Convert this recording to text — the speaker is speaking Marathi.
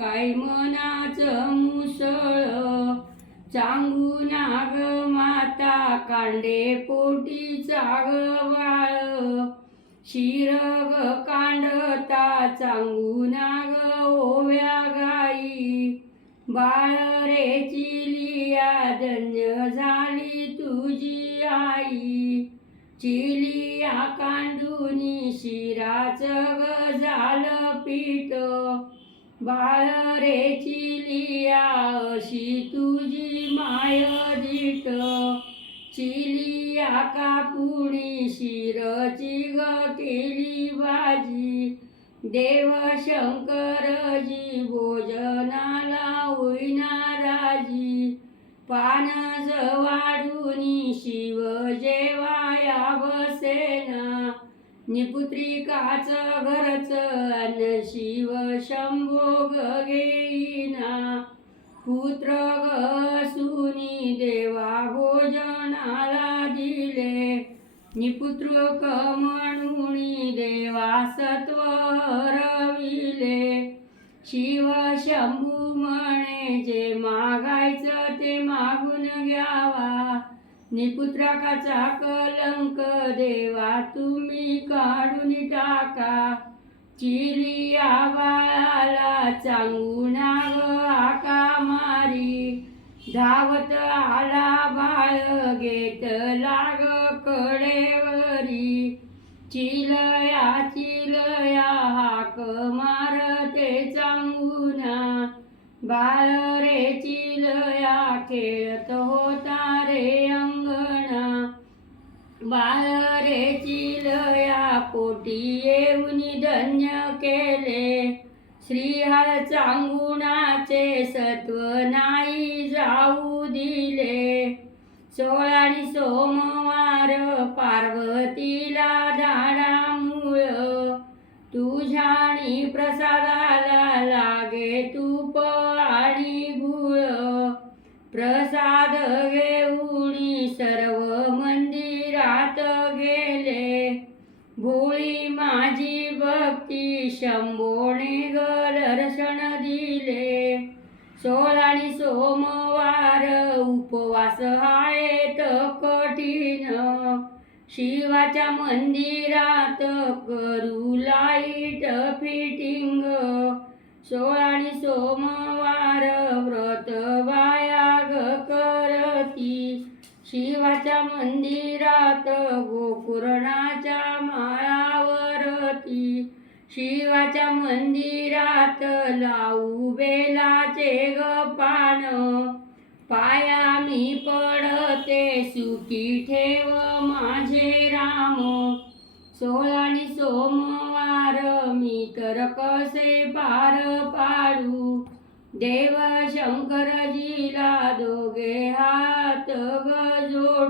काय मनाच मुसळ? चांगू नाग माता कांडे पोटीचा ग बाळ शिरग कांडता चांगू नाग ओव्या गाई. बाळ रे चिलिया धन्य झाली तुझी आई. चिलिया कांडूनी शिराच ग झालं पीठ. रे चिलिया अशी तुझी माय दीट. चिलिया कापुणी शिरची ग केली भाजी. देव शंकरजी भोजनाला होईना राजी. पान वाढूनी शिव जेवाया बसेना. निपुत्रिकाच घरच अन शिव शंभोग घेईना पुत्र सुनी देवा भोजनाला दिले. निपुत्र म्हणून देवा सत्व रविले शिव शंभू म्हणे जे मागायचं ते मागून घ्यावा. निपुत्रकाचा कलंक देवा तुम्ही काढून टाका. चिलिया बाळाला चांगून आका मारी. धावत आला बाळ घेत लाग कडेवरी. चिलया चिलया हाक मारते चांगुना. बाळ रे चिलया खेळत होता रे अंगणा. बाळ रे चिलया पोटी येऊन धन्य केले. श्रीहर चांगुणाचे सत्व नाही जाऊ दिले. सोळाणी सोमवार पार्वतीला झाडामुळ तुझ्यानी प्रसादाला लागे तूप आणि प्रसाद घेऊणी सर्व मंदिरात गेले. भोळी माझी भक्ती शंभोने दर्शन दिले. सोळाणी सोमवार उपवास आहेत कठीण. शिवाच्या मंदिरात करू लाइट फिटिंग सोळाणी सोमवार शिवाच्या मंदिरात गोकुर्णाच्या माळावरती. शिवाच्या मंदिरात लावू बेलाचे ग पान पाया मी पडते सुखी ठेव माझे राम. सोळाणी सोमवार मी तर कसे पार पाडू? देव शंकरजीला दोघे हा ग जोड